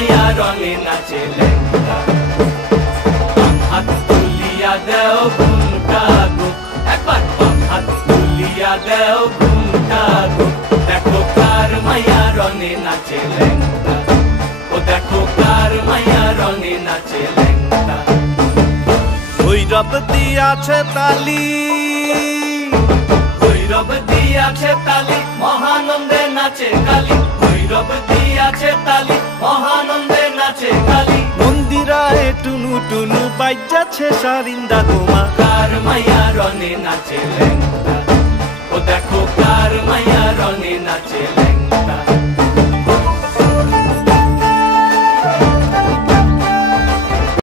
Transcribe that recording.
মাইয়া রঙে নাচে ল্যাংটা হাত তুলিয়া দেও ঘুমটা গো একবার হাত তুলিয়া দেও ঘুমটা গো দেখো কার মাইয়া রঙে নাচে ল্যাংটা ও দেখো কার মাইয়া রঙে নাচে ল্যাংটা ভৈরব দিয়াছে তালি ভৈরব দিয়াছে তালি মহানন্দে নাচে কালী ভৈরব দিয়াছে তালি মহানন্দে নাচে কালী মন্দিরায় টুনু টুনু বাজ্যাছে সারিন্দা গোমা কার মাইয়া রঙে নাচে ল্যাংটা ও দেখো কার মাইয়া রঙে নাচে ল্যাংটা